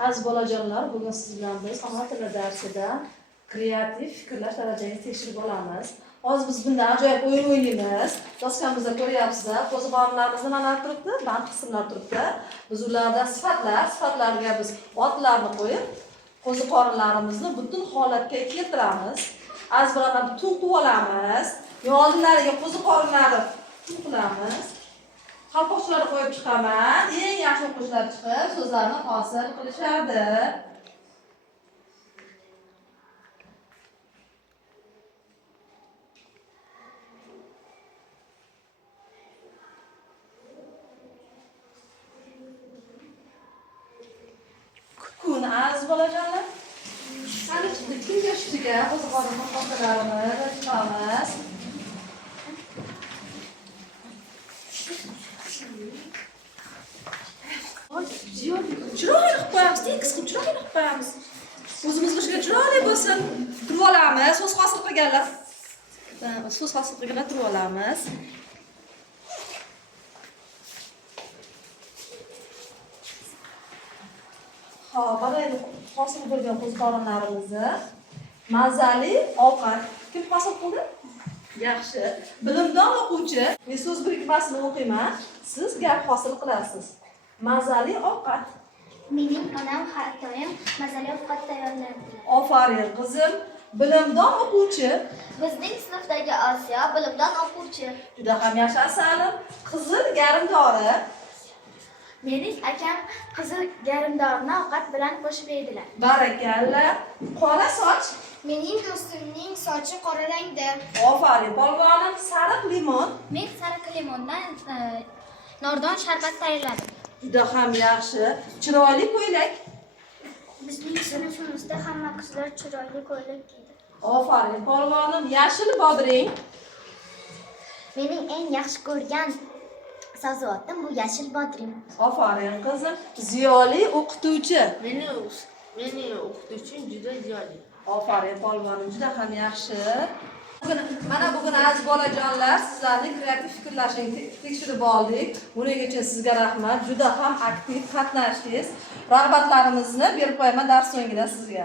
Aziz bolajonlar, bugun siz bilan biz ona tili darsida kreativ fikrlash darajangizni tekshirib olamiz. Hozir biz bundan ajoyib o'yin o'ynaymiz. Doskamizda ko'ryapsizlar, qo'ziqorinlarimizni mana turibdi, band qismlar turibdi. Biz ularda sifatlarga biz otlarni qo'yib, qo'ziqorinlarimizni butun holatga keltiramiz. Aziz bolalar, butun qilib olamiz. Oldinlariga qo'ziqorinlarni qilamiz. Qalpoqchalar qo'yib chiqaman. Eng yaxshi o'quvchilar chiqib, so'zlarni hosil qilishadi. Kun aziz bolajonlar. Hali chiqdi, kimga chiqdiga qo'ziqorin qalpoqchalarimizni chiqamiz. Chiroyli qilib qo'yamiz, tekis qilib chiroyli qilib qo'yamiz. O'zimiz qilishga chiroyli bo'lsin. Turib olamiz, so'z hosil qilganlar. So'z hosil qilganlar turib olamiz. Xo'p, mana endi hosil bo'lgan qo'ziqorinlarimizni mazali ovqat kim hosil qildi? Yaxshi. Bilimdon o'quvchi, men so'z birikmasini o'qiyman, siz gap hosil qilasiz. Mazali ovqat. Mening onam har doim mazali ovqat tayyorlardilar. Aferin qizim. Bilimdon o'quvchi. Bizning sinfdagi Osiyo bilimdon o'quvchi. Juda ham yaxshi asalim. Qizil garimdori. Mening akam qizil garimdorni ovqat bilan qo'shib yeydilar. Barakalla. Qora soch. Mening do'stimning sochi qora rangda. Aferin polvonim. Sariq limon. Men sariq limondan nordon sharbat tayyorladim. Juda ham yaxshi. Chiroyli ko'ylak. Bizning sinfimizda hamma qizlar chiroyli ko'ylak giydi. Aferin polvonim. Yashil bodring. Mening eng yaxshi ko'rgan sabzavotim bu yashil bodring. Aferin qizim. Ziyoli o'qituvchi. Meni o'qituvchim juda ziyoli. Aferin polvonim. Juda ham yaxshi. Bugun aziz bolajonlar, sizlarning kreativ fikrlashingizni tekshirib oldik. Buning uchun sizga rahmat. Juda ham aktiv qatnashdingiz. Rag'batlarimizni berib qo'yaman dars so'nggida sizga.